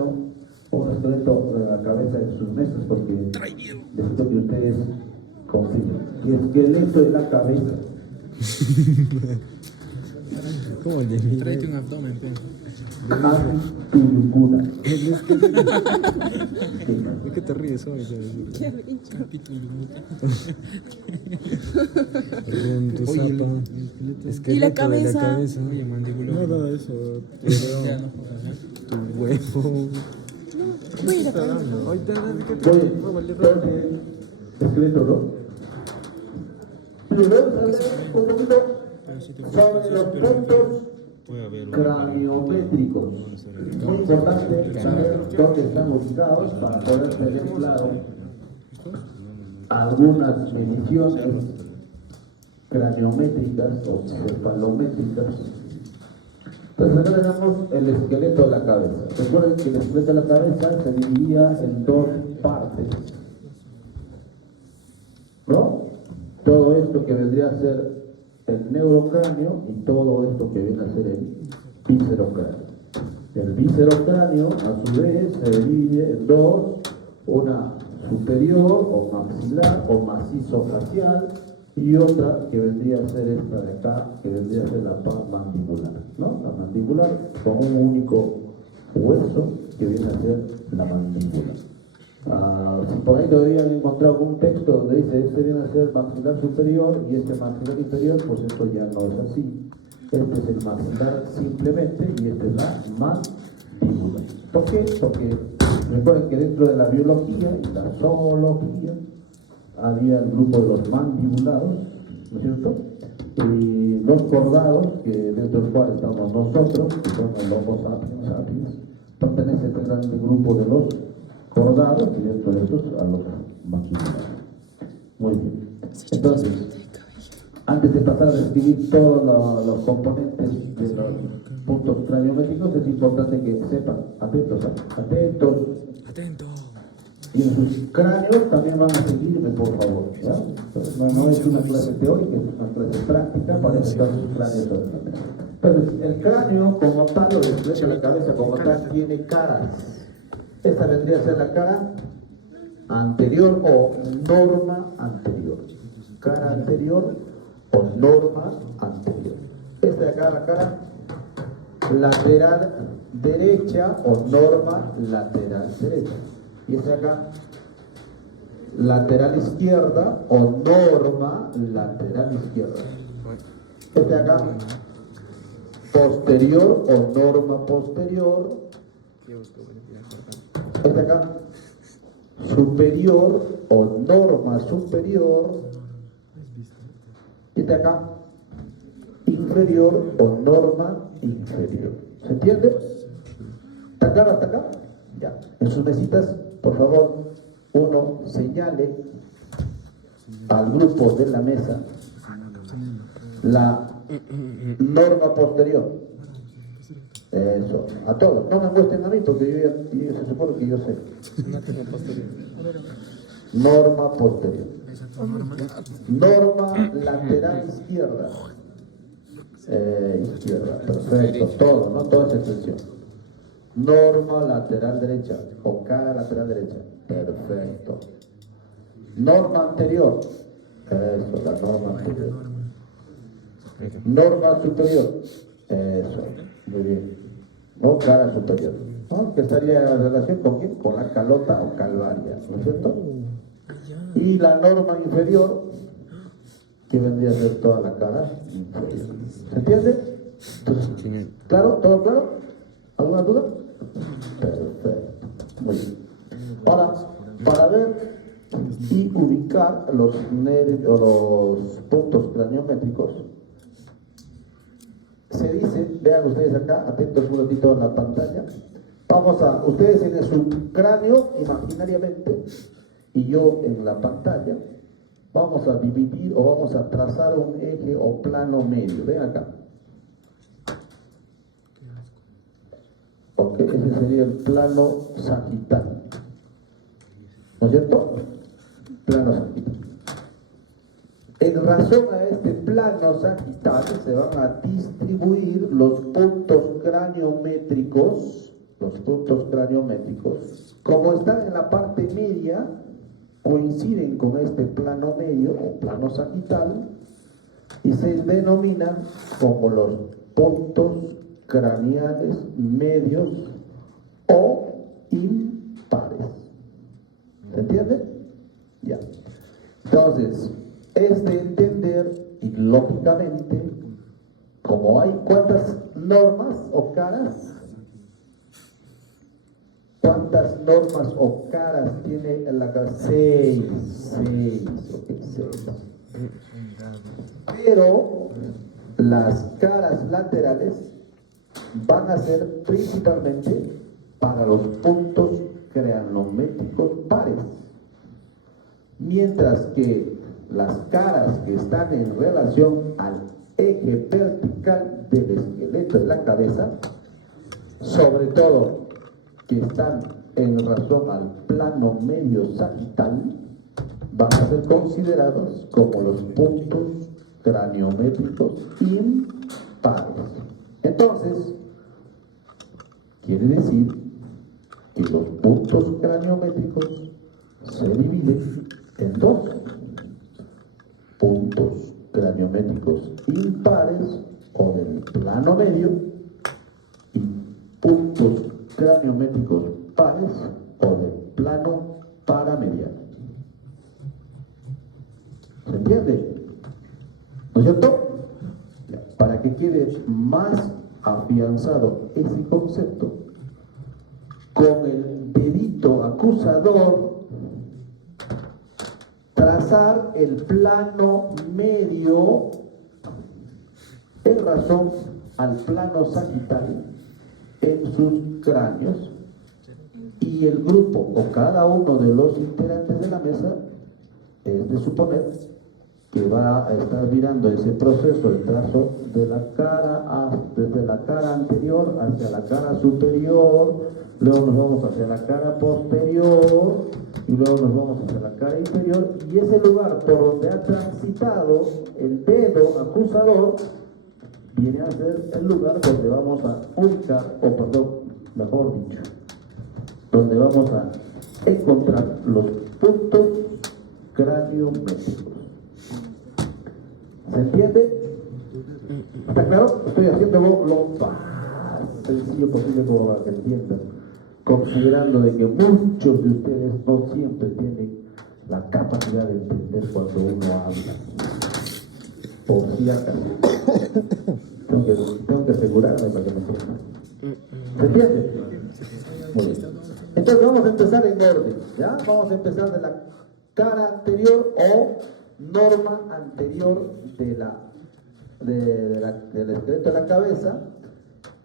un esqueleto de la cabeza de sus mesas, porque necesito que ustedes confíen. Y esqueleto de la cabeza. ¿Cómo le digo? Tráete un abdomen, pe. Tulunguna. ¿De qué te ríes hoy? Qué bicho. Perdón, tu Oye, zapa. Esqueleto ¿Y la de cabeza? cabeza. Oye, mandíbula. Nada de eso. Ya no jodas, ¿ya? Tu huevo. Cuida. Ay, dale, ¿qué te Oye, vale, entonces, esqueleto, ¿no? Primero, un poquito Pero si te sobre los puntos puede haber craniométricos. Muy importante saber dónde están ubicados para poder tener claro algunas mediciones craniométricas o cefalométricas. Entonces acá tenemos el esqueleto de la cabeza. Recuerden que el esqueleto de la cabeza se dividía en dos partes, ¿no? Todo esto que vendría a ser el neurocráneo y todo esto que viene a ser el viscerocráneo. El viscerocráneo, a su vez, se divide en dos: una superior o maxilar o macizo facial, y otra que vendría a ser esta de acá, que vendría a ser la parte mandibular, ¿no? La mandibular con un único hueso que viene a ser la mandíbula. Si por ahí todavía han encontrado algún texto donde dice este viene a ser maxilar superior y este maxilar inferior, pues esto ya no es así. Este es el maxilar simplemente y esta es la mandíbula. ¿Por qué? Porque recuerden que dentro de la biología y la zoología había el grupo de los mandibulados, ¿no es cierto? Y los cordados, que dentro del cual estamos nosotros, que son el Homo sapiens, pertenece a este grande grupo de los cordados, y dentro de estos a los mandibulados. Muy bien. Entonces, antes de pasar a describir todos los componentes de los puntos craniométricos, es importante que sepan, atentos, atentos. Atento. Y en sus cráneos también van a seguirme, por favor. ¿Ya? Entonces, no es una clase teórica, es una clase práctica para estar sus cráneos. Entonces, el cráneo como tal, o el esqueleto de la cabeza como tal, tiene caras. Esta vendría a ser la cara anterior o norma anterior. Cara anterior o norma anterior. Esta de acá, la cara lateral derecha o norma lateral derecha. Y esta de acá, lateral izquierda o norma lateral izquierda. Esta de acá, posterior o norma posterior. Esta de acá, superior o norma superior. Y esta de acá, inferior o norma inferior. ¿Se entiende? ¿Está claro hasta acá? Ya. En sus mesitas, por favor, uno señale al grupo de la mesa la norma posterior. Eso, a todos. No me muestren a mí porque yo se supone que yo sé. Norma posterior. Norma lateral izquierda. Izquierda, perfecto, todo, ¿no? Toda esa extensión. Norma lateral derecha o cara lateral derecha, perfecto. Norma anterior, eso, la norma anterior. Norma superior, eso, muy bien. O cara superior, ¿no? Que estaría en relación con quién? Con la calota o calvaria, ¿no es cierto? Y la norma inferior, que vendría a ser toda la cara inferior. ¿Se entiende? Entonces, ¿claro? ¿Todo claro? ¿Alguna duda? Perfecto. Muy bien. Ahora, para ver y ubicar los nervios o los puntos craniométricos, se dice, vean ustedes acá, atentos un ratito en la pantalla. Vamos a, ustedes en su cráneo imaginariamente y yo en la pantalla, vamos a dividir o vamos a trazar un eje o plano medio. Ven acá. Ok, ese sería el plano sagital. ¿No es cierto? Plano sagital. En razón a este plano sagital se van a distribuir los puntos craniométricos los puntos craniométricos, como están en la parte media, coinciden con este plano medio o plano sagital y se denominan como los puntos craneales medios o impares. ¿Se entiende? Ya. Entonces, es de entender y lógicamente, como hay ¿cuántas normas o caras? ¿Cuántas normas o caras tiene la cara? 6, ok, 6. Pero las caras laterales van a ser principalmente para los puntos craniométricos pares, mientras que las caras que están en relación al eje vertical del esqueleto de la cabeza, sobre todo que están en razón al plano medio sagital, van a ser considerados como los puntos craniométricos impares. Entonces, quiere decir que los puntos craniométricos se dividen en dos: puntos craniométricos impares o del plano medio y puntos craniométricos pares o del plano paramediano. ¿Se entiende? ¿No es cierto? Ya, para que quede más afianzado ese concepto, con el dedito acusador trazar el plano medio en razón al plano sagital en sus cráneos, y el grupo o cada uno de los integrantes de la mesa es de suponer que va a estar mirando ese proceso de trazo de la cara desde la cara anterior hacia la cara superior, luego nos vamos hacia la cara posterior y luego nos vamos hacia la cara inferior, y ese lugar por donde ha transitado el dedo acusador viene a ser el lugar donde vamos a ubicar, o perdón, mejor dicho, donde vamos a encontrar los puntos craniométricos. ¿Se entiende? ¿Está claro? Estoy haciéndolo lo más sencillo posible como para que entiendan, considerando de que muchos de ustedes no siempre tienen la capacidad de entender cuando uno habla. Por si acaso. Tengo que asegurarme para que me entiendan. ¿Se entiende? Muy bien. Entonces vamos a empezar en orden, ¿ya? Vamos a empezar de la cara anterior o norma anterior del esqueleto de la cabeza.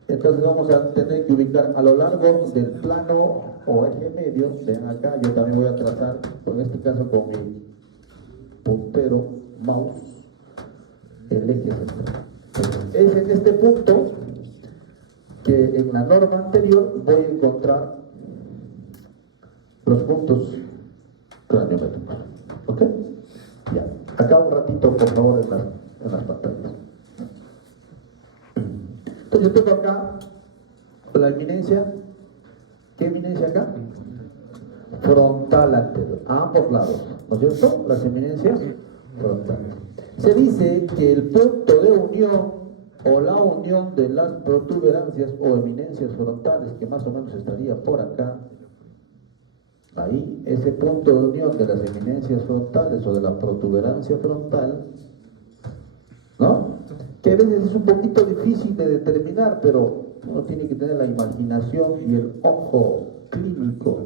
Entonces vamos a tener que ubicar a lo largo del plano o eje medio. Vean acá, yo también voy a trazar, en este caso con mi puntero mouse, el eje central. Es en este punto que en la norma anterior voy a encontrar los puntos craniométricos. ¿Ok? Ya. Acá un ratito, por favor, en las pantallas. Entonces yo tengo acá la eminencia. ¿Qué eminencia acá? Frontal anterior, a ambos lados, ¿no es cierto? Las eminencias frontales. Se dice que el punto de unión o la unión de las protuberancias o eminencias frontales, que más o menos estaría por acá, ahí, ese punto de unión de las eminencias frontales o de la protuberancia frontal, ¿no? Que a veces es un poquito difícil de determinar, pero uno tiene que tener la imaginación y el ojo clínico,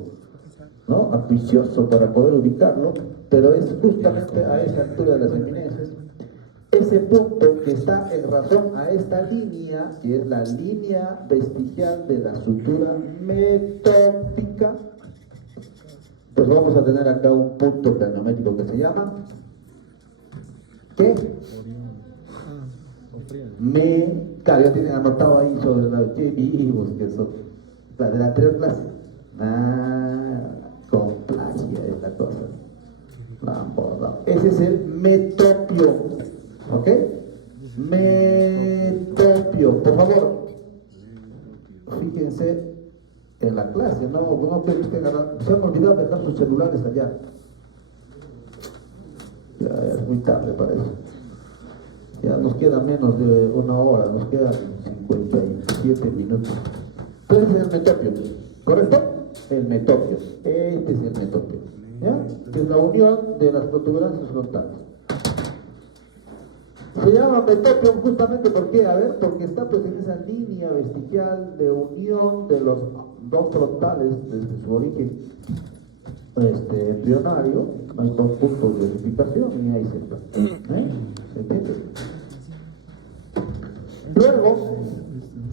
¿no? Acuicioso para poder ubicarlo, pero es justamente a esa altura de las eminencias. Ese punto que está en razón a esta línea, que es la línea vestigial de la sutura metópica, pues vamos a tener acá un punto craniométrico que se llama ¿qué? Claro, ya tienen anotado ahí sobre los que vivos que son la de la anterior clase. Con plagia es la cosa. Vamos. Ese es el metopio. ¿Ok? Metopio. Por favor, fíjense no quiero que estén se han olvidado de dejar sus celulares allá. Ya es muy tarde para eso. Ya nos queda menos de una hora, nos quedan 57 minutos. Entonces es el metopio, ¿correcto? El metopio. Este es el metopio. ¿Ya? Que es la unión de las protuberancias frontales. Se llama metopio justamente porque, a ver, porque está pues en esa línea vestigial de unión de los dos frontales desde su origen embrionario. Hay dos puntos de unificación y ahí se está. ¿Se entiende? Luego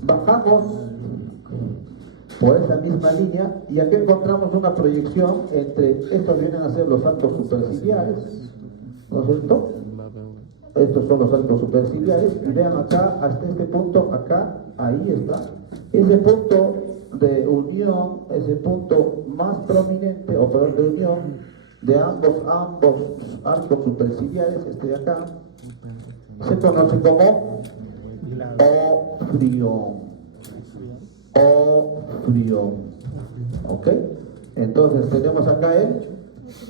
bajamos por esa misma línea y aquí encontramos una proyección entre, estos vienen a ser los arcos superciliares, ¿no es cierto? Estos son los arcos superciliares y vean acá, hasta este punto, acá, ahí está. Ese punto de unión, ese punto más prominente, o peor de unión, de ambos arcos superciliares, este de acá, se conoce como ofrión. Ofrión. ¿Ok? Entonces tenemos acá el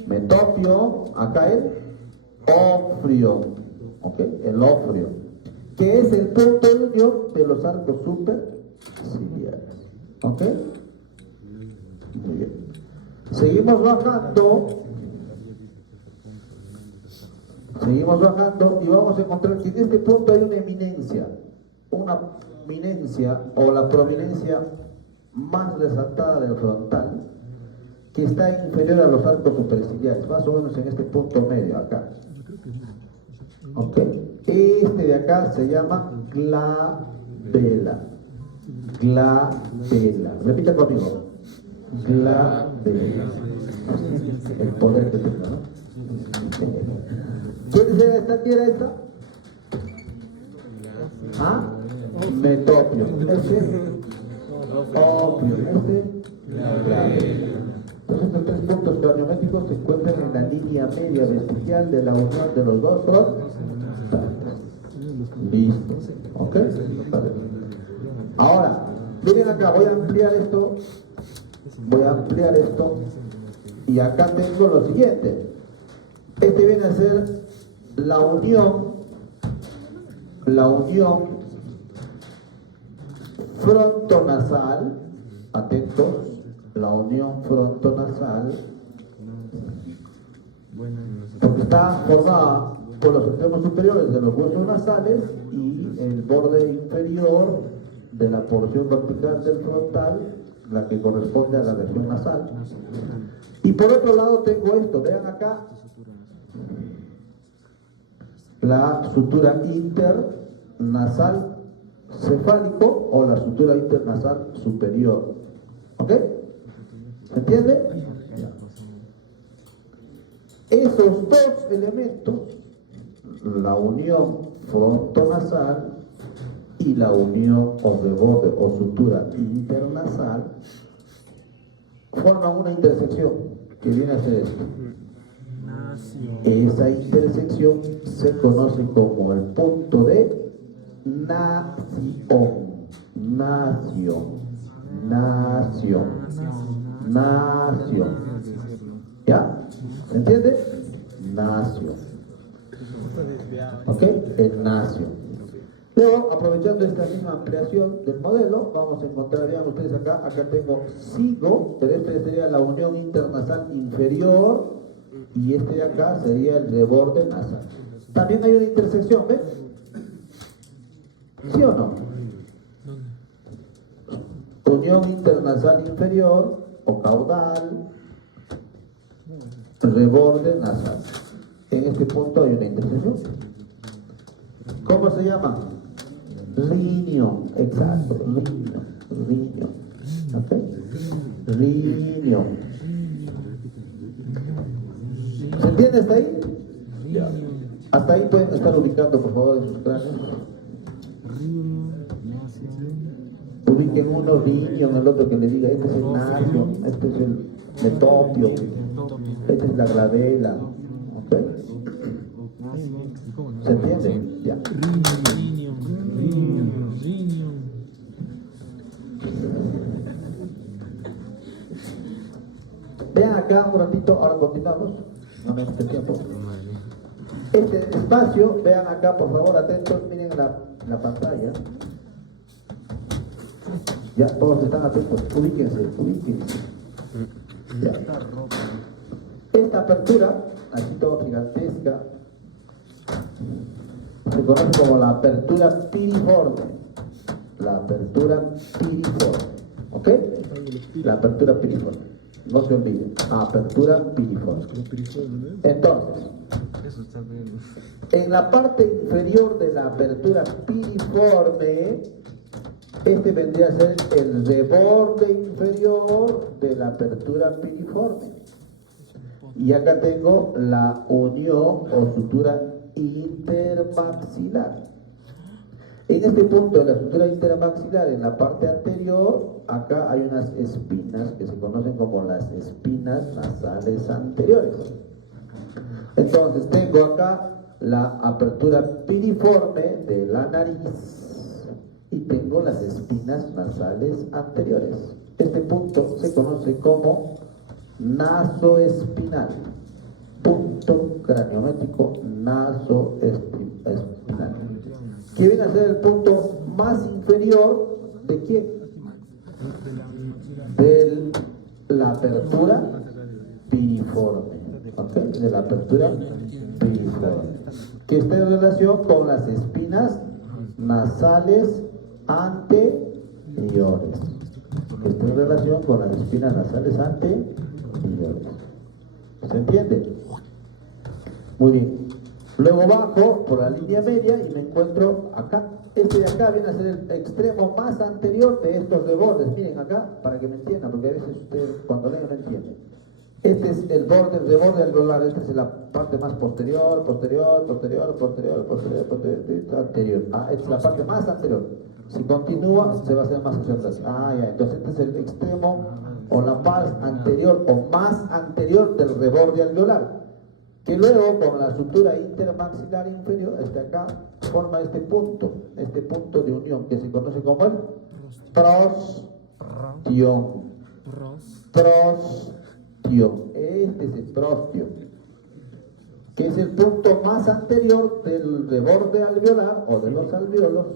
metopio, acá el ofrión. ¿Ok? El ofrio, que es el punto de unión de los arcos superciliares. ¿Ok? Muy bien. Seguimos bajando y vamos a encontrar que en este punto hay una eminencia o la prominencia más resaltada del frontal, que está inferior a los arcos superciliares, más o menos en este punto medio acá. ¿Ok? Este de acá se llama glabela. Glabela. Repita conmigo. Glabela. El poder que tenga, ¿no? ¿Quién era esta? ¿Quién era esta? ¿Ah? Metopio. Opio. Glabela. Entonces estos tres puntos craniométricos se encuentran en la línea media vestigial de la unión de los dos frontales. Listo. ¿Ok? Vale. Ahora, miren acá, voy a ampliar esto y acá tengo lo siguiente. Este viene a ser la unión frontonasal, atentos, la unión frontonasal, porque está formada por los extremos superiores de los huesos nasales y el borde inferior de la porción vertical del frontal, la que corresponde a la región nasal. Y por otro lado tengo esto, vean acá, la sutura internasal cefálico o la sutura internasal superior. ¿Ok? ¿Se entiende? Esos dos elementos, la unión frontonasal y la unión o reborde o sutura internasal, forman una intersección que viene a ser esto. Esa intersección se conoce como el punto de nación. ¿Ya? ¿Se entiende? Nación. ¿Ok? El nación. Luego, aprovechando esta misma ampliación del modelo, vamos a encontrar, vean ustedes acá tengo SIGO, pero este sería la unión internasal inferior y este de acá sería el reborde nasal. También hay una intersección, ¿ven? ¿Sí o no? Unión internasal inferior o caudal, reborde nasal. En este punto hay una intersección. ¿Cómo se llama? Riñón, exacto, riñón. ¿Ok? Riñón. ¿Se entiende hasta ahí? Hasta ahí pueden estar ubicando, por favor, en sus cráneos. Ubiquen uno riñón, el otro que le diga, este es el nasio, este es el metopio, esta es la glabela. ¿Ok? ¿Se entiende? Ya. acá un ratito, ahora continuamos. No me gusta el tiempo. Este espacio, vean acá, por favor, atentos, miren la pantalla. Ya, todos están atentos, ubíquense. Ya. Esta apertura, así todo gigantesca, se conoce como la apertura piriforme. La apertura piriforme. ¿Ok? La apertura piriforme. No se olviden. Apertura piriforme. Entonces, en la parte inferior de la apertura piriforme, este vendría a ser el reborde inferior de la apertura piriforme. Y acá tengo la unión o sutura intermaxilar. En este punto de la sutura intermaxilar, en la parte anterior, acá hay unas espinas que se conocen como las espinas nasales anteriores. Entonces tengo acá la apertura piriforme de la nariz y tengo las espinas nasales anteriores. Este punto se conoce como nasoespinal. Punto craniométrico nasoespinal. Que viene a ser el punto más inferior de quién? De la apertura piriforme. ¿Okay? De la apertura piriforme. Que está en relación con las espinas nasales anteriores. Que está en relación con las espinas nasales anteriores. ¿Se entiende? Muy bien. Luego bajo por la línea media y me encuentro acá. Este de acá viene a ser el extremo más anterior de estos de bordes. Miren acá, para que me entiendan, porque a veces ustedes cuando leen no entienden. Este es el borde de borde alveolar. Esta es la parte más posterior, anterior. Esta es la parte más anterior. Si continúa, se va a hacer más hacia atrás. Ya. Entonces este es el extremo o la parte anterior o más anterior del reborde alveolar. Que luego con la sutura intermaxilar inferior, acá, forma este punto de unión que se conoce como el prostión. Este es el prostión, que es el punto más anterior del reborde alveolar o de los alveolos,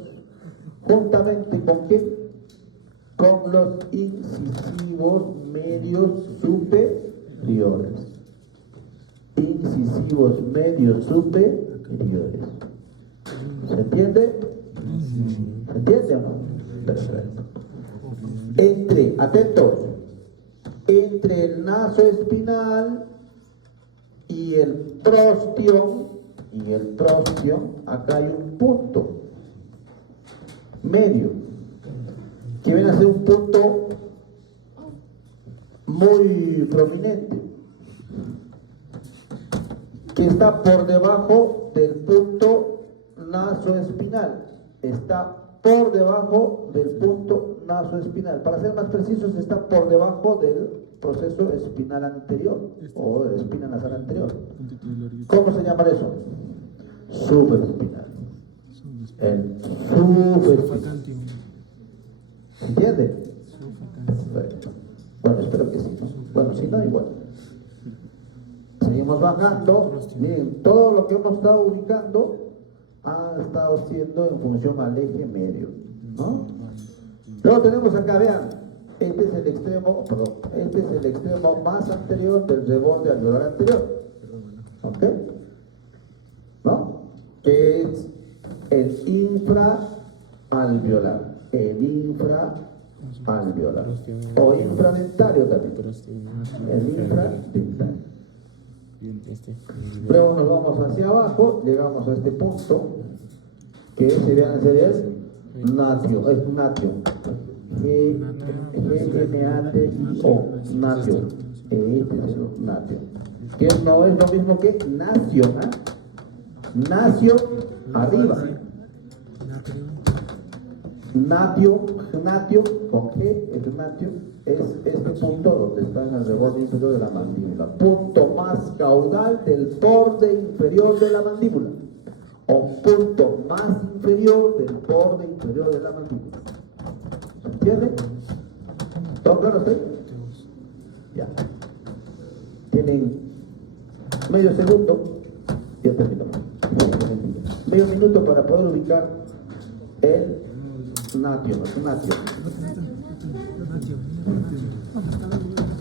juntamente con ¿qué? Con los incisivos medios superiores. Incisivos medios superiores. ¿Se entiende? ¿Se entiende o no? Perfecto. Atentos, entre el nasoespinal y el prostión, acá hay un punto medio, que viene a ser un punto muy prominente, que está por debajo del punto nasoespinal. Está por debajo del punto nasoespinal. Para ser más precisos, está por debajo del proceso espinal anterior o de la espina nasal anterior. ¿Cómo se llama eso? Supraespinal. El supraespinal. ¿Se entiende? Perfecto. Bueno, espero que sí, ¿no? Bueno, si no, igual. Seguimos bajando. Miren, todo lo que hemos estado ubicando ha estado siendo en función al eje medio, ¿no? Luego tenemos acá, vean, este es el extremo más anterior del reborde alveolar anterior, ¿ok? ¿No? Que es el infraalveolar, o infradentario también, el infradentario. Luego nos vamos hacia abajo, llegamos a este punto, que sería el natio, es natio, G-N-A-T-I-O, natio, este es el natio, que no es lo mismo que nacio, ¿eh? Nacio arriba, natio con G, el natio es este punto donde está en el reborde inferior de la mandíbula, punto más caudal del borde inferior de la mandíbula, o punto más inferior del borde inferior de la mandíbula. ¿Se entiende? ¿Todo claro usted? Ya. Tienen medio segundo, ya terminó. Medio minuto para poder ubicar el natio.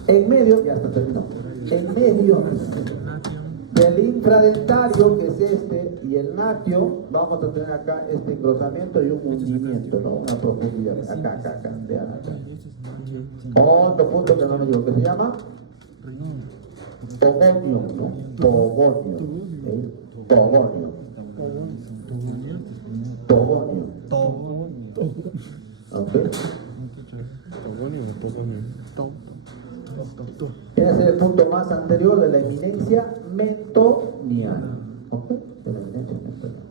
En medio, ya está terminado. En medio del infradentario, que es este, y el natio, vamos a tener acá este engrosamiento y un hundimiento, ¿no? Una profundidad. Acá, vean acá. Otro punto que no me digo, que se llama pogonio, ¿no? Pogonio. ¿Ok? Tiene que ser el punto más anterior de la eminencia mentoniana. ¿Ok? De la eminencia mentoniana.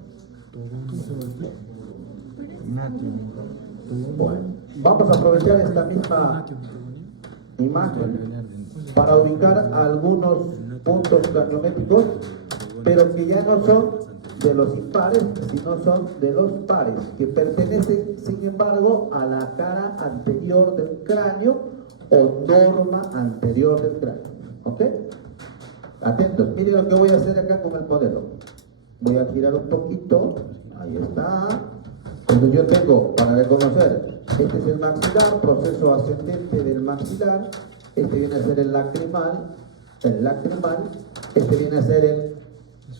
Bueno, vamos a aprovechar esta misma imagen para ubicar algunos puntos craniométricos, pero que ya no son de los impares, sino son de los pares, que pertenecen, sin embargo, a la cara anterior del cráneo o norma anterior del cráneo. ¿Ok? Atentos, miren lo que voy a hacer acá con el modelo. Voy a girar un poquito, ahí está. Entonces yo tengo, para reconocer, este es el maxilar, proceso ascendente del maxilar, este viene a ser el lacrimal, este viene a ser el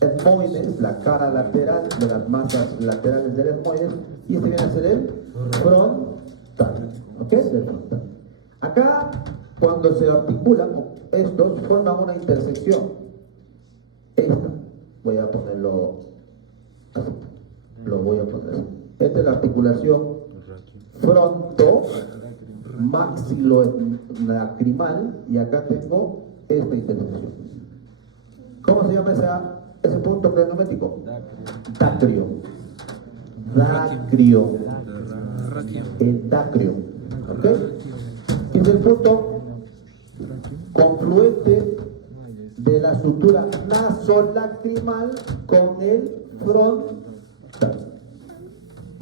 etmoides, la cara lateral de las masas laterales del etmoides, y este viene a ser el frontal. ¿Ok? El frontal. Acá, cuando se articulan, estos forman una intersección. Esta, voy a ponerlo así, lo voy a poner así. Esta es la articulación fronto maxilolacrimal, y acá tengo esta intersección. ¿Cómo se llama ese punto craniométrico? Dacrio. El dacrio. ¿Ok? Es el punto confluente de la sutura nasolacrimal con el frontal.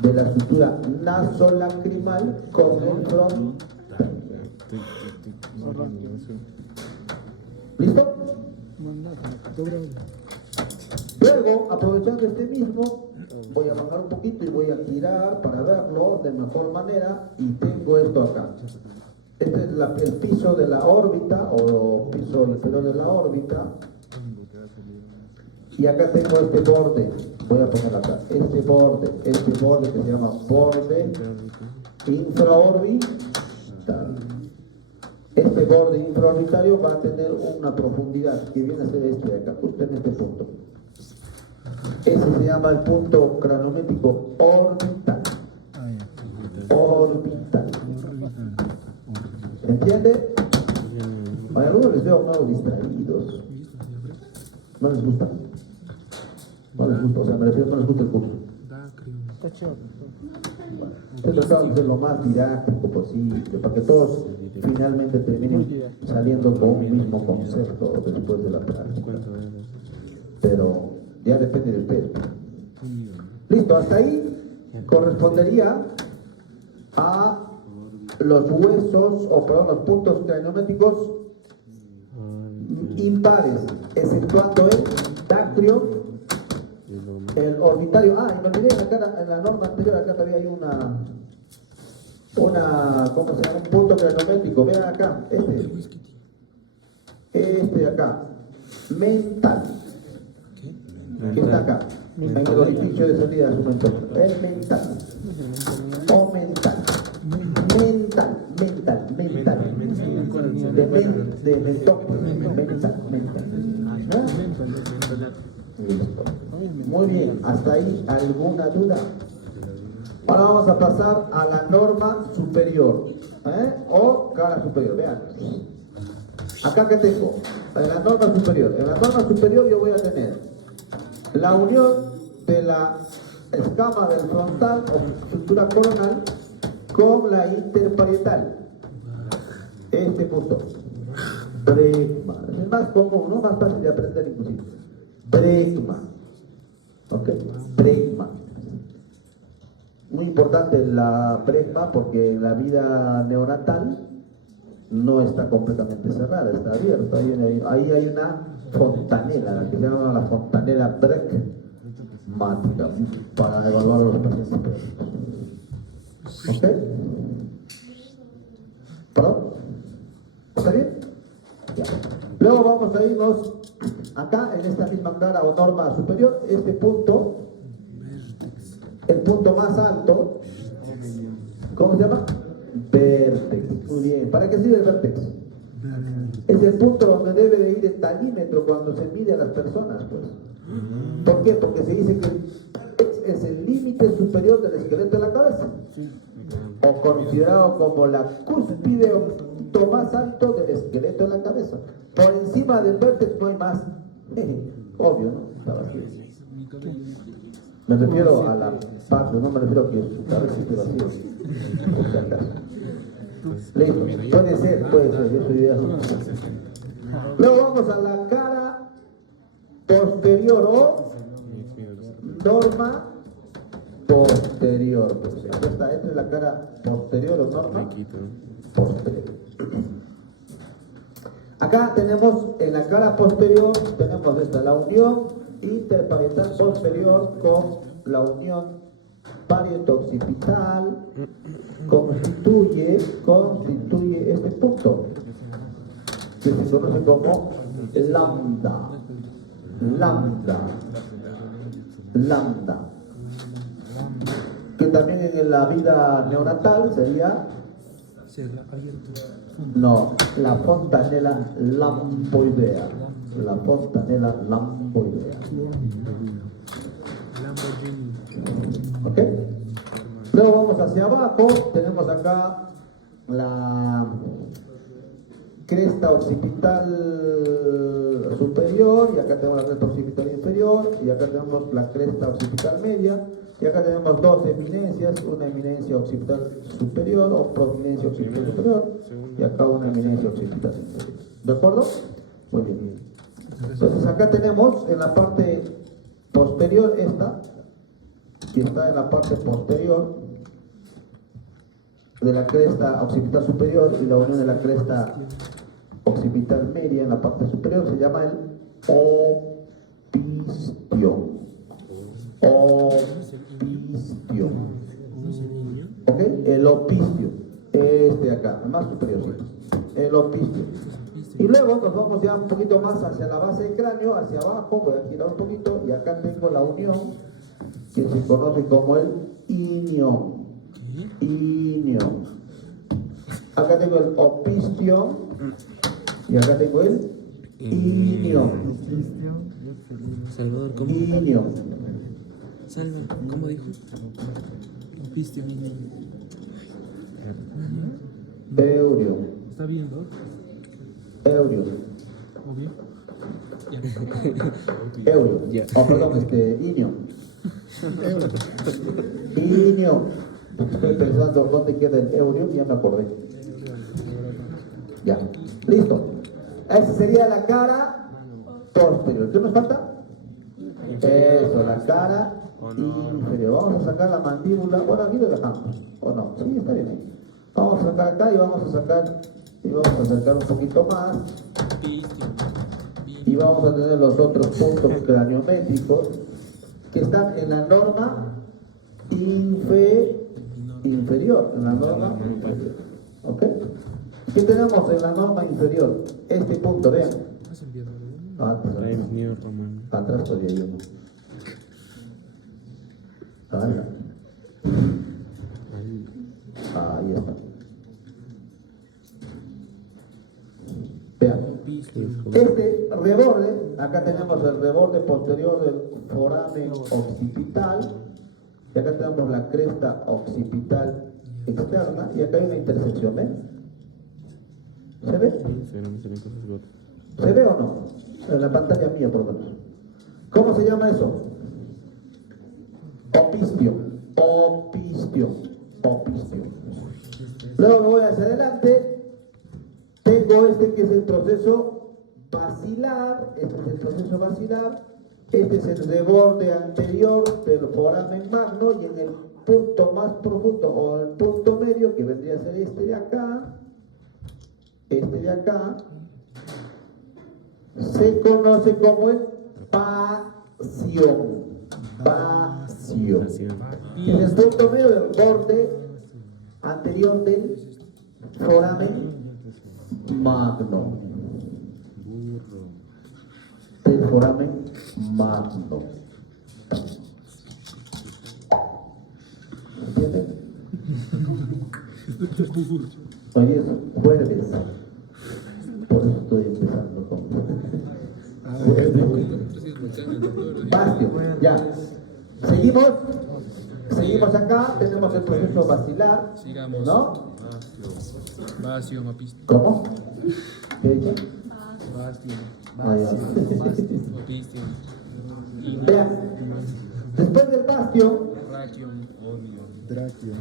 De la sutura nasolacrimal con el frontal. ¿Listo? Luego, aprovechando este mismo, voy a bajar un poquito y voy a girar para verlo de mejor manera, y tengo esto acá. Este es el piso de la órbita, o piso inferior de la órbita, y acá tengo este borde. Voy a poner acá este borde que se llama borde infraorbital. Este borde infraorbitario va a tener una profundidad que viene a ser este de acá, justo en este punto. Ese se llama el punto craniométrico orbital. ¿Se entiende? A algunos les veo más distraídos. No les gusta. O sea, me refiero, no les gusta el curso. Estoy tratando de ser lo más didáctico posible, para que todos finalmente terminen saliendo con un mismo concepto después de la práctica. Pero ya depende del peso. Listo, hasta ahí correspondería a los huesos, o perdón, los puntos craniométricos impares, exceptuando el dacrio, el orbitario. Y me olvidé, acá en la norma anterior, acá todavía hay ¿cómo se llama? Un punto craniométrico. Vean acá, este de acá, mental, que está acá, en el orificio de salida de su mentón. El mental, o mental, de mentón, mental. ¿Ah? Listo. Muy bien, hasta ahí, ¿alguna duda? Ahora vamos a pasar a la norma superior, o cara superior. Vean, acá que tengo, en la norma superior. En la norma superior yo voy a tener la unión de la escama del frontal o estructura coronal con la interparietal. Este punto, brecma, es más común, ¿no? Más fácil de aprender inclusive. Brecma, ok, brecma. Muy importante la brecma, porque en la vida neonatal no está completamente cerrada, está abierta. Ahí hay una fontanela, la que se llama la fontanela brecmática, para evaluar a los pacientes pediátricos. ¿Ok? ¿Perdón? ¿Está bien? Ya. Luego vamos a irnos acá, en esta misma cara o norma superior, este punto, el punto más alto, ¿cómo se llama? Vértex. Muy bien. ¿Para qué sirve el vértex? Es el punto donde debe de ir el talímetro cuando se mide a las personas, pues. ¿Por qué? Porque se dice que el vértex es el límite superior del esqueleto de la cabeza, o considerado como la cúspide o punto más alto del esqueleto de la cabeza. Por encima del vértex no hay más. Obvio, ¿no? Estaba así. Me refiero a la parte, no me refiero a que su cabeza esté vacía, por si acaso. Listo, puede ser, eso ya es. Luego vamos a la cara posterior o norma posterior. Pues, esta es la cara posterior o norma posterior. Acá tenemos, en la cara posterior, tenemos esta, la unión interparietal posterior con la unión parieto-occipital, constituye este punto, que se conoce como lambda, que también en la vida neonatal sería, no, la fontanela lamboidea, ¿ok? Luego vamos hacia abajo, tenemos acá la cresta occipital superior, y acá tenemos la cresta occipital inferior, y acá tenemos la cresta occipital media, y acá tenemos dos eminencias, una eminencia occipital superior o prominencia occipital superior, y acá una eminencia occipital inferior. ¿De acuerdo? Muy bien. Entonces acá tenemos en la parte posterior esta, que está en la parte posterior de la cresta occipital superior, y la unión de la cresta occipital media en la parte superior se llama el opistio. ¿Ok? El opistio. Este de acá, el más superior, sí. El opistio. Y luego nos vamos ya un poquito más hacia la base del cráneo, hacia abajo, voy a girar un poquito, y acá tengo la unión, que se conoce como el inion. Acá tengo el opistio, y acá tengo el inion. Salvador, ¿cómo? Inion. Salva, ¿cómo dijo? Pistio. Eureo. ¿Está viendo? Eureo. Obvio. Eureo. Ya. Oh, perdón, inion. Inion. Estoy pensando dónde queda el eureo y ya me acordé. Ya. Listo. Esa sería la cara posterior. ¿Qué nos falta? Eso, la cara inferior. Vamos a sacar la mandíbula. Bueno, aquí lo dejamos. ¿O no? Sí, está bien ahí. Vamos a sacar acá y vamos a sacar un poquito más. Y vamos a tener los otros puntos craniométricos que están en la norma inferior. En la norma inferior. ¿Ok? ¿Qué tenemos en la norma inferior? Este punto, vean. Atrás todavía hay uno. Ahí está. Vean. Este reborde, acá tenemos el reborde posterior del foramen occipital, y acá tenemos la cresta occipital externa, y acá hay una intersección, ¿ven? ¿Se ve? ¿Se ve o no? En la pantalla mía, por lo menos. ¿Cómo se llama eso? Opistio. Luego me voy hacia adelante. Tengo este que es el proceso basilar. Este es el reborde anterior del foramen magno, y en el punto más profundo o el punto medio, que vendría a ser este de acá, este de acá, se conoce como el pasión. Pasión. Es el punto medio del borde anterior del foramen magno. Del foramen magno. ¿Entienden? Hoy es jueves. Por eso estoy empezando con Bastio, ya. Seguimos acá, tenemos el proceso basilar, Sigamos. ¿no? Vacío, mapiste. ¿Cómo? ¿Qué dije? Vacío. Ah, ya. Mapiste. Vean, después del bastio, Ración.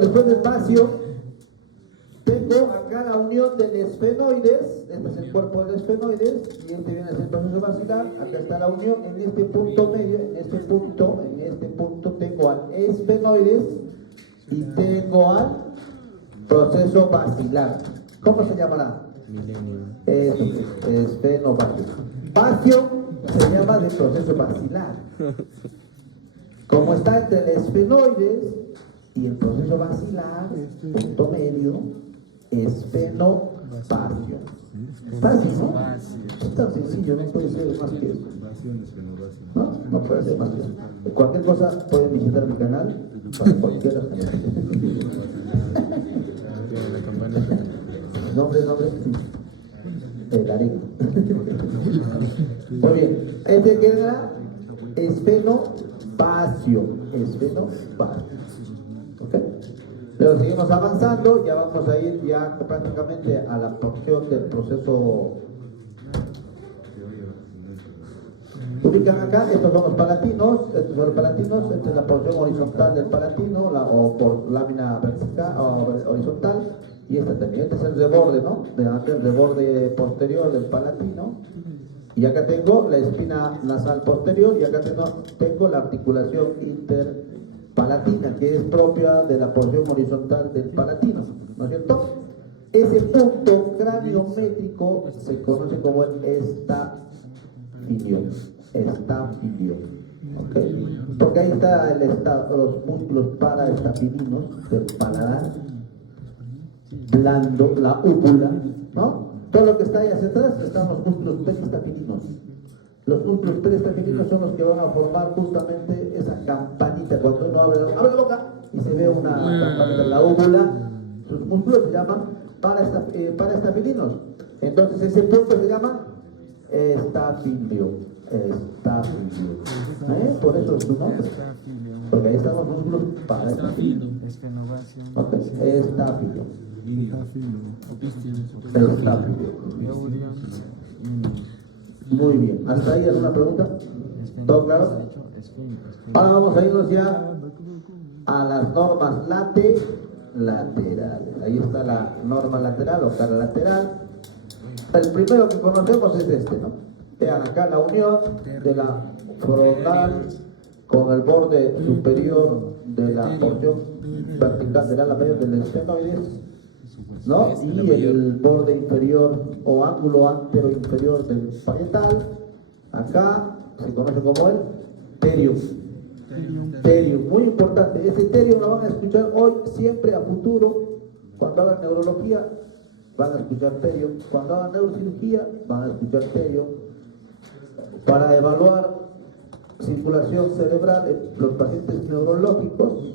después del bastio, tengo acá la unión del esfenoides, este es el cuerpo del esfenoides, y este viene a ser el proceso basilar, acá está la unión, en este punto medio, en este punto tengo al esfenoides y tengo al proceso basilar. ¿Cómo se llamará? Esfenobastio. Bastio se llama del proceso basilar. Como está entre el esfenoides y el proceso basilar, punto medio, esfenobastio. Fácil, ¿no? Es tan sencillo, no puede ser más que eso. No puede ser más que eso. Cualquier cosa pueden visitar mi canal para cualquiera. Nombre. Darío. Muy bien. Este queda esfenobastio. ¿Ok? Pero seguimos avanzando, ya vamos a ir ya prácticamente a la porción del proceso. Ubican acá, estos son los palatinos, esta es la porción horizontal del palatino, o por lámina vertical o horizontal, y esta también, este es el reborde, ¿no? El reborde posterior del palatino, y acá tengo la espina nasal posterior, y acá tengo la articulación interpalatina, que es propia de la porción horizontal del palatino, ¿no es cierto? Ese punto craniométrico se conoce como el estafilio. ¿Okay? Porque ahí está los músculos paraestafilinos del paladar blando, la úvula, ¿no? Todo lo que está ahí hacia atrás están los músculos peristafilinos. Los músculos peristafilinos son los que van a formar justamente esa campanita. Cuando uno abre la boca y se ve una campanita en la úvula, sus músculos se llaman paraestafilinos. Entonces ese punto se llama estafilio. Por eso es su nombre. Porque ahí están los músculos paraestafilinos. Estafilio. Muy bien. ¿Hasta ahí alguna pregunta? ¿Todo claro? Ahora vamos a irnos ya a las normas laterales. Ahí está la norma lateral o cara lateral. El primero que conocemos es este, ¿no? Vean acá la unión de la frontal con el borde superior de la porción vertical de la mayor del esfenoides, ¿no? Y el borde inferior o ángulo antero-inferior del parietal. Acá se conoce como el terium. Terium, muy importante. Ese terium lo van a escuchar hoy, siempre, a futuro. Cuando hagan neurología, van a escuchar terium. Cuando hagan neurocirugía, van a escuchar terium. Para evaluar circulación cerebral en los pacientes neurológicos,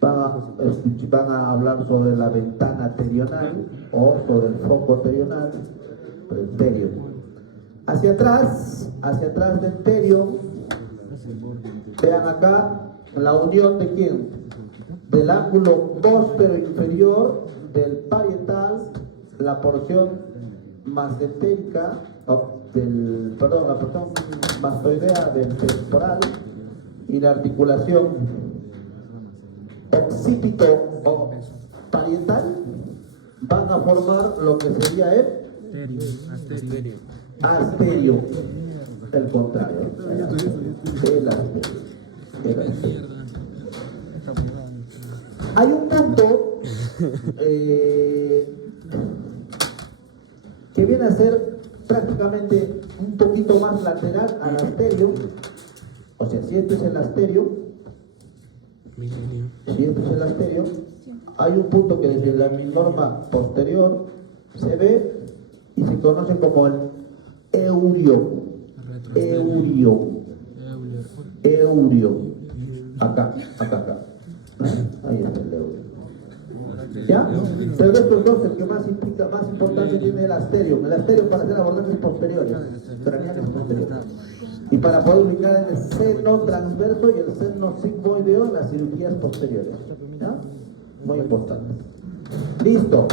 van a hablar sobre la ventana terional o sobre el foco terional, el terium. Hacia atrás del terium, vean acá la unión de quién, del ángulo póstero inferior del parietal, la porción masentérica, la porción mastoidea del temporal y la articulación occipito o parietal van a formar lo que sería el asterio, el contrario, el asterio. Hay un punto que viene a ser prácticamente un poquito más lateral al asterio. O sea, si esto es el asterio, hay un punto que desde la norma posterior se ve y se conoce como el eurio. Acá. Ahí está el eurio. ¿Ya? Pero de estos dos, el que más importante tiene el asterio. El asterio para hacer abordajes posteriores, craneales posteriores. Y para poder ubicar el seno transverso y el seno sigmoideo en las cirugías posteriores. ¿Ya? Muy importante. Listo.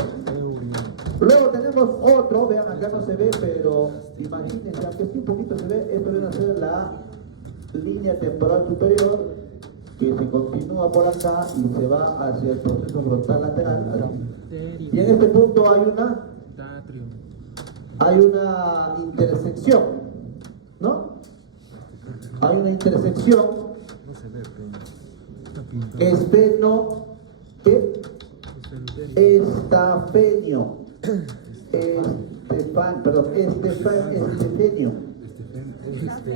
Luego tenemos otro, vean acá no se ve, pero imagínense, aunque sí un poquito se ve, esto viene a ser la línea temporal superior que se continúa por acá y se va hacia el proceso frontal lateral. Así. Y en este punto hay una intersección, ¿no? Hay una intersección estafenio.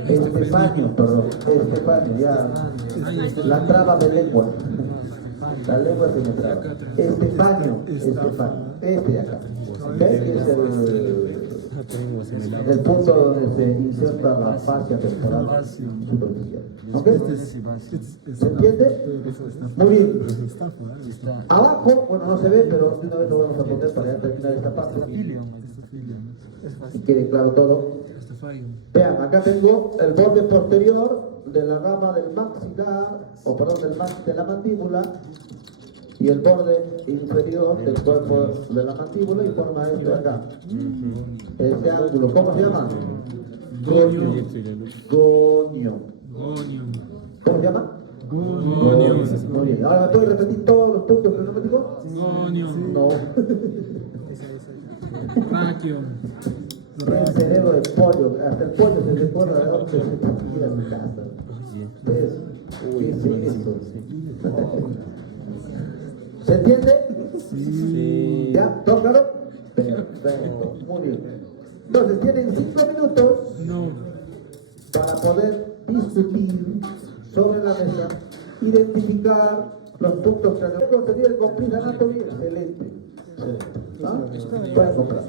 Estefanio, ya. La traba de lengua. La lengua se me traba. Estefanio. Este de acá. ¿Ves? Que es el punto donde se inserta la fascia temporal superficial. ¿Ok? ¿Se entiende? Muy bien. Abajo, bueno, no se ve, pero de una vez lo vamos a poner para ya terminar esta parte. Que quede claro todo. Vean, acá tengo el borde posterior de la rama del maxilar, de la mandíbula, y el borde inferior del cuerpo de la mandíbula y forma esto acá. Este ángulo, ¿cómo se llama? Gonio. ¿Cómo se llama? Gonio. Muy bien. Ahora me puedes repetir todos los puntos que no me dijo. Gonio. No. Raquio. El cerebro de pollo, hasta el pollo se recuerda de dónde se tranquila en casa. ¿Ves? ¿Qué es eso? ¿Se entiende? Sí. ¿Ya? ¿Todo claro? Perfecto. Muy bien. Entonces tienen 5 minutos para poder discutir sobre la mesa, identificar los puntos que deben conseguir el Complete Anatomy. Excelente. Pueden comprar.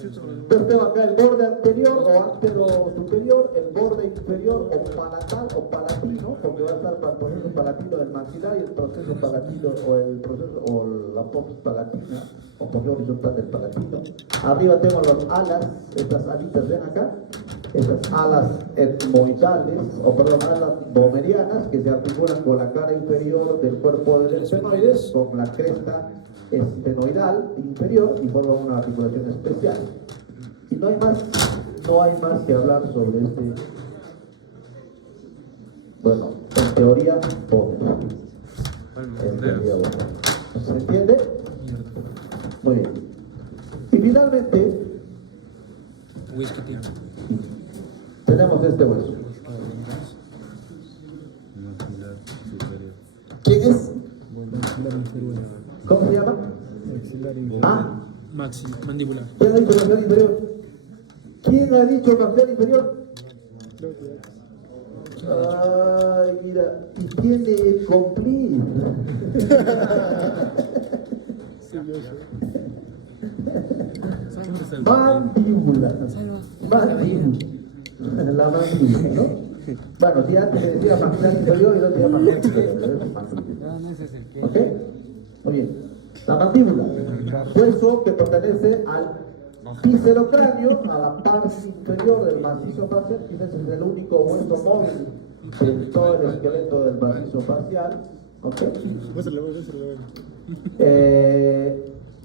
Entonces tengo acá el borde anterior o antero superior, el borde inferior o palatal o palatino, porque va a estar para el proceso palatino del maxilar y el proceso palatino o la palatina o posterior horizontal del palatino. Arriba tengo las alas, estas alitas, ven acá, estas alas etmoidales, alas bomerianas que se articulan con la cara inferior del cuerpo del esfenoide, con la cresta estenoidal inferior y forman una articulación especial. Y no hay más que hablar sobre este. Bueno, en teoría, todo. En teoría, bueno. ¿Se entiende? Muy bien. Y finalmente, tenemos este hueso. ¿Quién es? ¿Cómo se llama? Mandíbula. ¿Quién ha dicho maxilar inferior? ¿Quién ha dicho maxilar inferior? Ay, mira, y tiene Complete. Mandíbula. La mandíbula, ¿no? Bueno, si antes se decía maxilar inferior y no se llama maxilar inferior. ¿Ok? Muy bien. La mandíbula, hueso que pertenece al viscerocráneo, a la parte inferior del macizo facial, quizás es el único hueso móvil de todo el esqueleto del macizo facial. ¿Ok?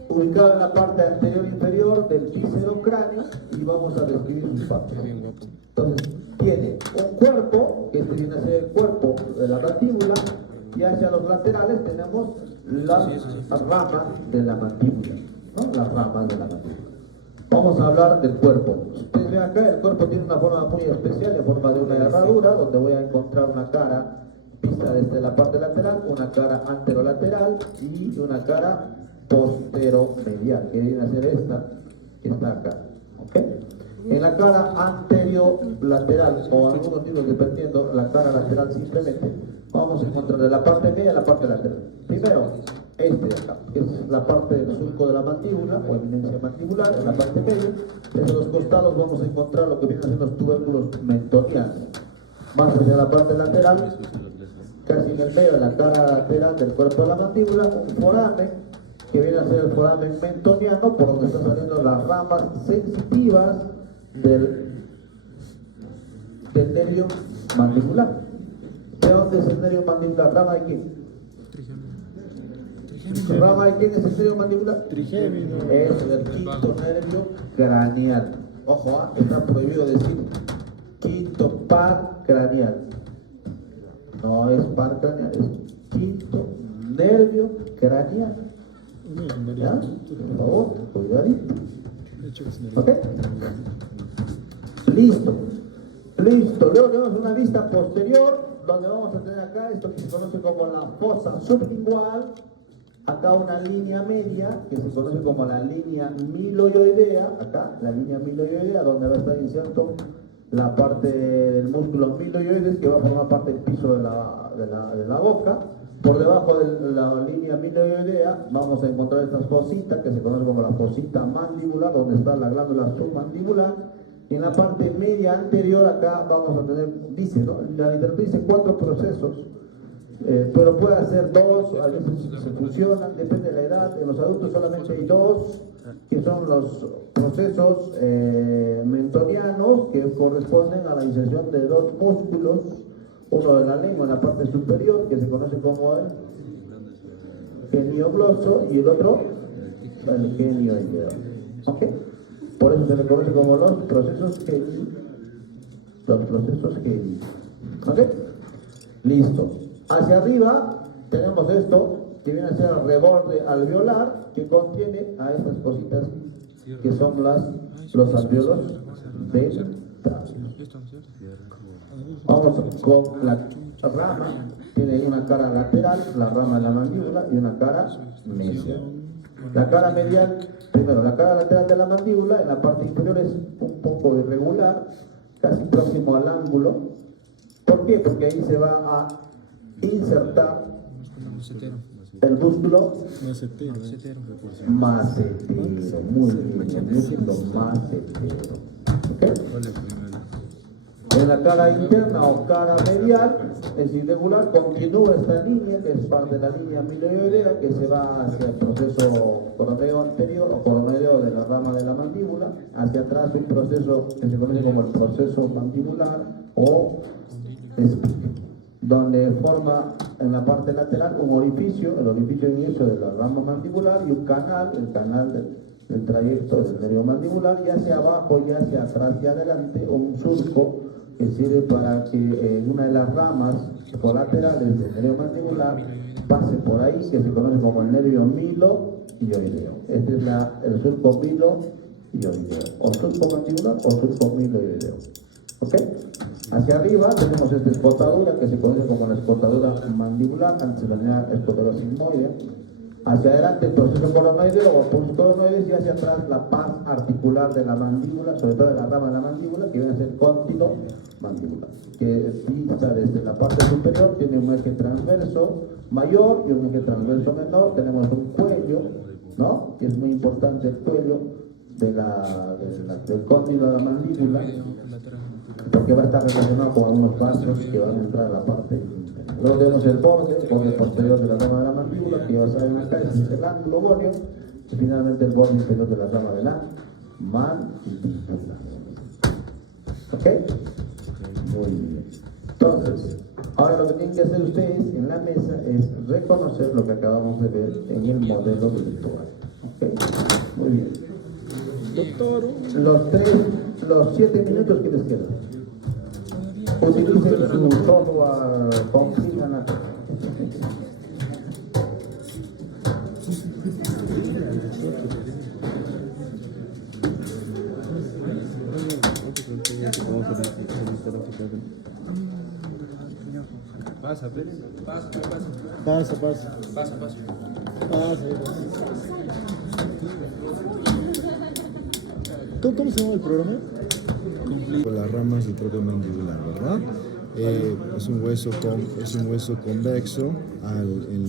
Ubicado en la parte anterior inferior del viscerocráneo y vamos a describir sus partes. Entonces, tiene un cuerpo, que este viene a ser el cuerpo de la mandíbula, y hacia los laterales tenemos las ramas de la mandíbula, ¿no? Las ramas de la mandíbula. Vamos a hablar del cuerpo. Ustedes ven acá, el cuerpo tiene una forma muy especial, en forma de una herradura, donde voy a encontrar una cara vista desde la parte lateral, una cara anterolateral y una cara posteromedial, que viene a ser esta, que está acá. ¿Ok? En la cara anterior lateral, o algunos libros dependiendo, la cara lateral simplemente, vamos a encontrar de la parte media a la parte lateral. Primero, este de acá, que es la parte del surco de la mandíbula o eminencia mandibular, en la parte media. En los costados vamos a encontrar lo que vienen siendo los tubérculos mentonianos. Más hacia la parte lateral, casi en el medio de la cara lateral del cuerpo de la mandíbula, un foramen, que viene a ser el foramen mentoniano, por donde están saliendo las ramas sensitivas del nervio mandibular. ¿De dónde es el nervio mandibular? ¿Rama de quién? ¿Rama de quién es el nervio mandibular? Trigémino. Es el quinto nervio craneal. Ojo, está prohibido decir quinto par craneal. No es par craneal, es quinto nervio craneal. ¿Ya? Por favor, cuidadito. ¿Ok? Listo. Listo. Luego tenemos una vista posterior, donde vamos a tener acá esto que se conoce como la fosa sublingual. Acá una línea media, que se conoce como la línea miloioidea. Acá, la línea miloioidea, donde va a estar inserto la parte del músculo miloioides, que va a formar parte del piso de la boca. Por debajo de la línea miloioidea vamos a encontrar estas fositas que se conocen como la fosita mandibular, donde está la glándula submandibular. Y en la parte media anterior acá vamos a tener, dice, ¿no? La literatura dice 4 procesos, pero puede hacer 2, a veces se fusionan, depende de la edad. En los adultos solamente hay 2, que son los procesos mentonianos, que corresponden a la inserción de 2 músculos, uno de la lengua en la parte superior, que se conoce como el geniogloso, y el otro el genioideo. ¿Ok? Por eso se le conoce como los procesos Geni. Los procesos Geni. ¿Ok? Listo. Hacia arriba tenemos esto, que viene a ser el reborde alveolar, que contiene a estas cositas que son los alveolos dentales. Vamos con la rama, tiene una cara lateral, la rama de la mandíbula, y una cara medial. La cara medial, primero, la cara lateral de la mandíbula, en la parte inferior es un poco irregular, casi próximo al ángulo. ¿Por qué? Porque ahí se va a insertar el músculo macetero. Muy bien, el músculo macetero. ¿Okay? En la cara interna o cara medial es irregular, continúa esta línea, que es parte de la línea miloioidea, que se va hacia el proceso coroneo anterior o coronoideo de la rama de la mandíbula, hacia atrás un proceso que se conoce como el proceso mandibular o espiga, donde forma en la parte lateral un orificio, el orificio de inicio de la rama mandibular, y un canal, el canal del trayecto del nervio mandibular, y hacia abajo y hacia atrás y adelante un surco que sirve para que una de las ramas colaterales del nervio mandibular pase por ahí, que se conoce como el nervio miloioideo. Este es el surco miloioideo, o surco mandibular o surco miloioideo. ¿Ok? Hacia arriba tenemos esta escotadura que se conoce como la escotadura mandibular, antes se tenía escotadura sigmoidea. Hacia adelante el proceso coronoideo o pus coronoides, y hacia atrás la paz articular de la mandíbula, sobre todo de la rama de la mandíbula, que viene a ser cóndilo mandibular, que dista desde la parte superior, tiene un eje transverso mayor y un eje transverso menor. Tenemos un cuello, ¿no? Que es muy importante el cuello del cóndilo de la mandíbula, porque va a estar relacionado con algunos vasos que van a entrar a la parte inferior. Luego tenemos el borde posterior de la rama de la mandíbula, que ya saben acá, ese es el ángulo góneo, y finalmente el borde inferior de la rama de la mandíbula. ¿Ok? Muy bien. Entonces, ahora lo que tienen que hacer ustedes en la mesa es reconocer lo que acabamos de ver en el modelo virtual. ¿Ok? Muy bien. Doctor. Los 7 minutos que les quedan. Utilicen su software Configana. Pasa, Pérez. Pasa. Pasa. ¿Cómo se llama el programa? Con las ramas del tronco mandibular, ¿verdad? Es un hueso convexo en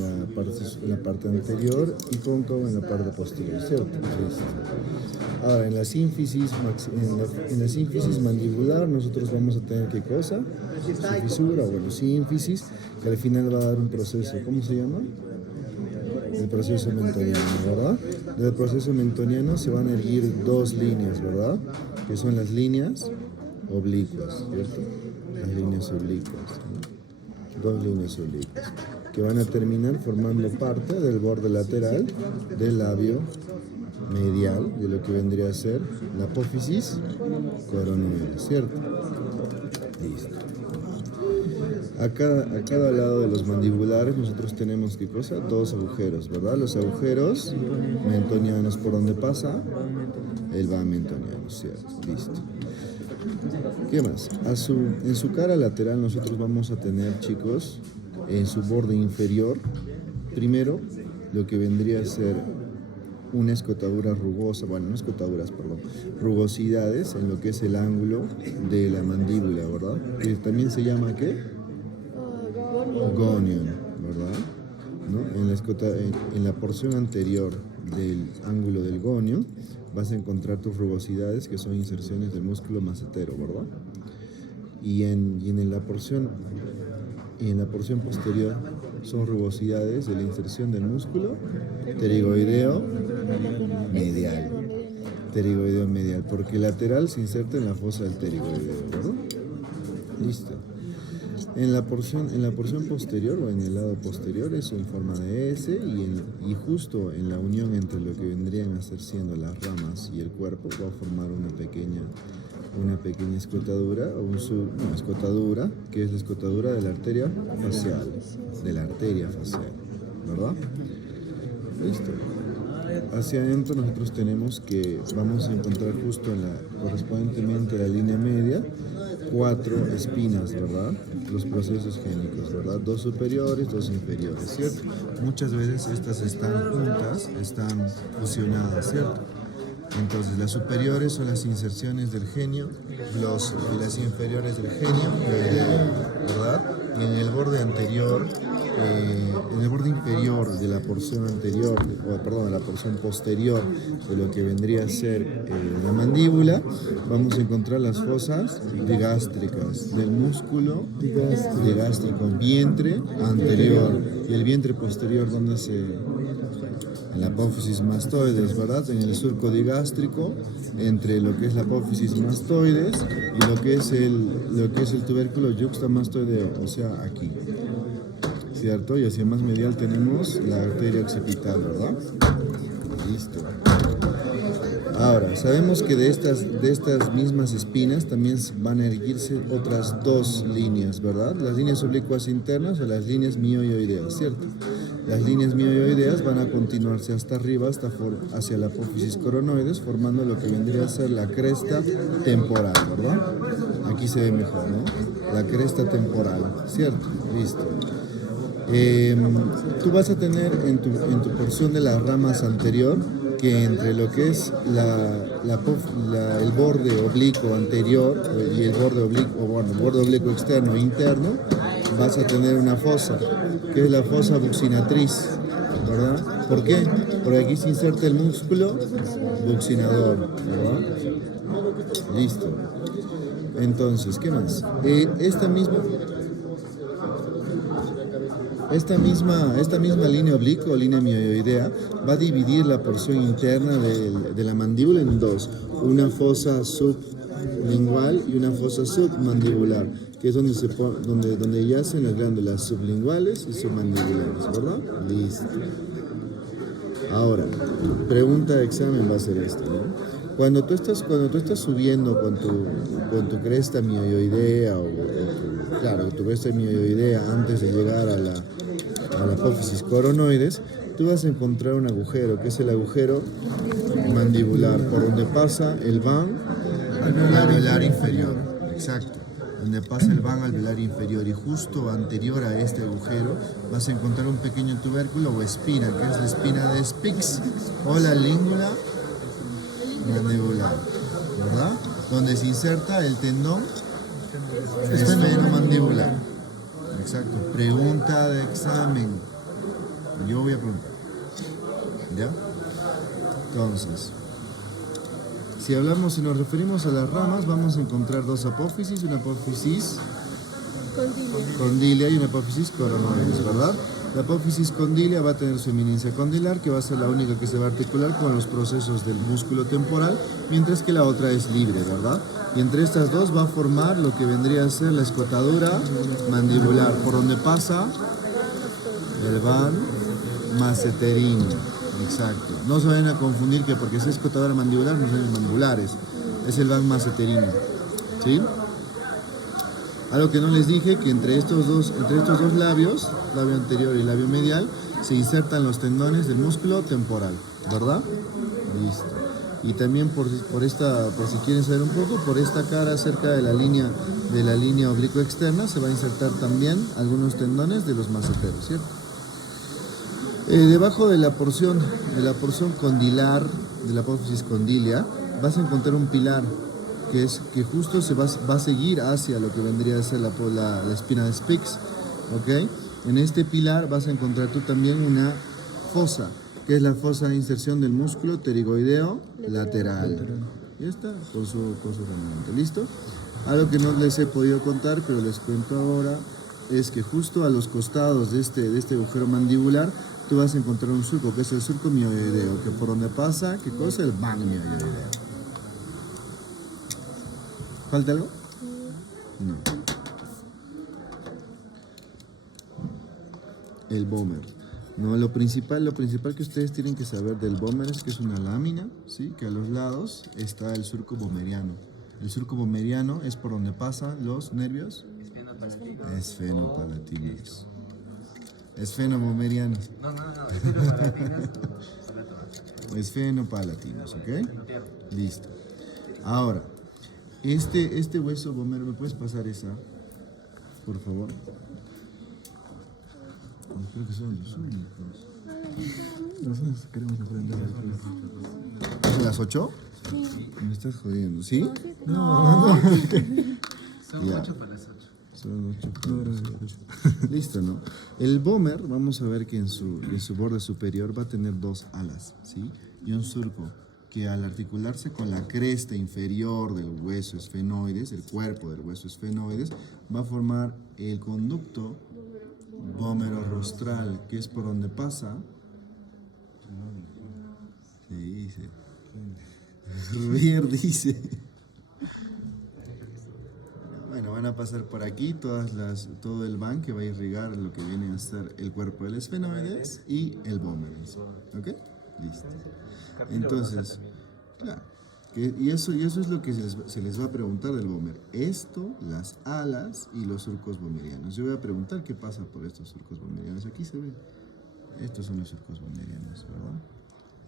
la parte anterior y cóncavo en la parte posterior, ¿cierto? Ahora, en la sínfisis mandibular nosotros vamos a tener ¿qué cosa? Su fisura, bueno, sínfisis, que al final va a dar un proceso, ¿cómo se llama? El proceso mentoniano, ¿verdad? Del proceso mentoniano se van a erguir dos líneas, ¿verdad? Que son las líneas oblicuas, ¿cierto? Las líneas oblicuas, ¿no? Dos líneas oblicuas, que van a terminar formando parte del borde lateral del labio medial, de lo que vendría a ser la apófisis coronoide, ¿cierto? Listo. A cada lado de los mandibulares nosotros tenemos, ¿qué cosa? Dos agujeros, ¿verdad? Los agujeros mentonianos, ¿por dónde pasa? El van mentoniano, ¿cierto? Listo. ¿Qué más? En su cara lateral nosotros vamos a tener, chicos, en su borde inferior, primero, lo que vendría a ser una escotadura rugosa, bueno, no escotaduras, perdón, rugosidades en lo que es el ángulo de la mandíbula, ¿verdad? Que también se llama, ¿qué? Gonion, ¿verdad? ¿No? En la porción anterior del ángulo del gonio vas a encontrar tus rugosidades, que son inserciones del músculo macetero, ¿verdad? Y en la porción posterior son rugosidades de la inserción del músculo pterigoideo medial. Pterigoideo medial, porque lateral se inserta en la fosa del pterigoideo, ¿verdad? Listo. En la porción posterior o en el lado posterior es en forma de S y justo en la unión entre lo que vendrían a ser siendo las ramas y el cuerpo va a formar una pequeña escotadura escotadura, que es la escotadura de la arteria facial, ¿verdad? Listo. Hacia adentro nosotros tenemos que vamos a encontrar justo correspondientemente a la línea media 4 espinas, ¿verdad? Los procesos génicos, ¿verdad? 2 superiores, 2 inferiores, ¿cierto? Muchas veces estas están juntas, están fusionadas, ¿cierto? Entonces, las superiores son las inserciones del genio gloso y las inferiores del genio medial, ¿verdad? Y en el borde anterior, en el borde inferior de la porción anterior, de la porción posterior de lo que vendría a ser la mandíbula, vamos a encontrar las fosas digástricas del músculo digástrico, vientre anterior y el vientre posterior, donde en la apófisis mastoides, ¿verdad? En el surco digástrico, entre lo que es la apófisis mastoides y lo que es el tubérculo yuxtamastoideo, o sea, aquí, ¿cierto? Y hacia más medial tenemos la arteria occipital, ¿verdad? Listo. Ahora, sabemos que de estas mismas espinas también van a erguirse otras 2 líneas, ¿verdad? Las líneas oblicuas internas o las líneas mioioideas, ¿cierto? Las líneas mioioideas van a continuarse hasta arriba, hacia la apófisis coronoides, formando lo que vendría a ser la cresta temporal, ¿verdad? Aquí se ve mejor, ¿no? La cresta temporal, ¿cierto? Listo. Tú vas a tener en tu porción de las ramas anterior que entre lo que es el borde oblicuo anterior y el borde oblicuo externo e interno, vas a tener una fosa, que es la fosa buccinatriz, ¿verdad? ¿Por qué? Porque aquí se inserta el músculo buccinador, ¿verdad? Listo. Entonces, ¿qué más? Esta misma línea oblicua o línea mioioidea va a dividir la porción interna de la mandíbula en 2, una fosa sublingual y una fosa submandibular, que es donde yacen las glándulas sublinguales y submandibulares, ¿verdad? Listo. Ahora, pregunta de examen va a ser esta, ¿no? Cuando tú estás subiendo con tu cresta mioioidea tu cresta mioioidea antes de llegar a la apófisis coronoides, tú vas a encontrar un agujero, que es el agujero mandibular, por donde pasa el van alveolar inferior. Exacto. Donde pasa el van alveolar inferior, y justo anterior a este agujero vas a encontrar un pequeño tubérculo o espina, que es la espina de Spix o la língula mandibular. ¿verdad? Donde se inserta el tendón esfenomandibular. Exacto. Pregunta de examen. Yo voy a preguntar. ¿Ya? Entonces, si nos referimos a las ramas, vamos a encontrar dos apófisis, una apófisis condilia y una apófisis coronoides, ¿verdad? La apófisis condilia va a tener su eminencia condilar, que va a ser la única que se va a articular con los procesos del músculo temporal, mientras que la otra es libre, ¿verdad? Y entre estas dos va a formar lo que vendría a ser la escotadura mandibular, por donde pasa el van masseterino. Exacto. No se vayan a confundir que porque es escotadura mandibular no son mandibulares, es el van masseterino. ¿Sí? Algo que no les dije, que entre estos dos labios, labio anterior y labio medial, se insertan los tendones del músculo temporal, ¿verdad? Listo. Y también por si quieren saber un poco, por esta cara cerca de la línea oblicua externa se va a insertar también algunos tendones de los masseteros, ¿cierto? Debajo de la porción condilar, de la apófisis condilia, vas a encontrar un pilar que justo va a seguir hacia lo que vendría a ser la espina de Spix, ¿ok? En este pilar vas a encontrar tú también una fosa, que es la fosa de inserción del músculo pterigoideo lateral. Ya está, con su herramienta. ¿Listo? Algo que no les he podido contar, pero les cuento ahora, es que justo a los costados de este agujero mandibular, tú vas a encontrar un surco, que es el surco mioideo, que por donde pasa, ¿qué cosa? El van mioideo. ¿Falta algo? No. El Böhmer. No, lo principal que ustedes tienen que saber del Böhmer es que es una lámina, ¿sí? Que a los lados está el surco böhmeriano. El surco böhmeriano es por donde pasan los nervios esfenopalatinos. Esfenoböhmerianos. No, esfenopalatinos. Esfenopalatinos, ¿ok? Listo. Ahora, este hueso Böhmer, ¿me puedes pasar esa, por favor? Creo que son los únicos. Nosotros queremos aprender después. ¿Las 8? Sí. Me estás jodiendo, ¿sí? No. Son 8 para las 8. Son 8 para las 8. Listo, ¿no? El Böhmer, vamos a ver que en su borde superior va a tener dos alas, ¿sí? Y un surco que al articularse con la cresta inferior del hueso esfenoides, el cuerpo del hueso esfenoides, va a formar el conducto bómero-rostral, que es por donde pasa. ¿Qué dice? Rubier dice. Bueno, van a pasar por aquí todo el van que va a irrigar lo que viene a ser el cuerpo del esfenoides y el Böhmer. ¿Ok? Listo. Entonces, claro, y eso es lo que se les va a preguntar del Böhmer. Esto, las alas y los surcos böhmerianos. Yo voy a preguntar qué pasa por estos surcos böhmerianos. Aquí se ve. Estos son los surcos böhmerianos, ¿verdad?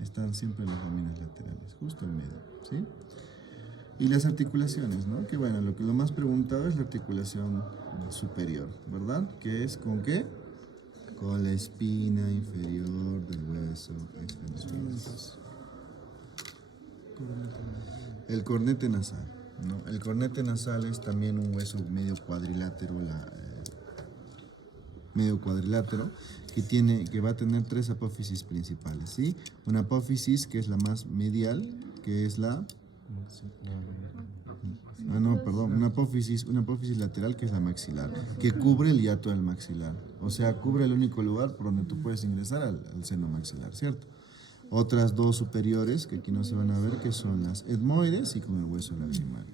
Están siempre en las láminas laterales, justo en medio, ¿sí? Y las articulaciones, ¿no? Que bueno, lo más preguntado es la articulación superior, ¿verdad? ¿Qué es con qué? Con la espina inferior del hueso esfenoides. El cornete nasal, ¿no? El cornete nasal es también un hueso medio cuadrilátero, que va a tener tres apófisis principales, ¿sí? Una apófisis que es la más medial, que es la... una apófisis lateral, que es la maxilar, que cubre el hiato del maxilar, o sea, cubre el único lugar por donde tú puedes ingresar al seno maxilar, ¿cierto? Otras dos superiores, que aquí no se van a ver, que son las etmoides y con el hueso lagrimal.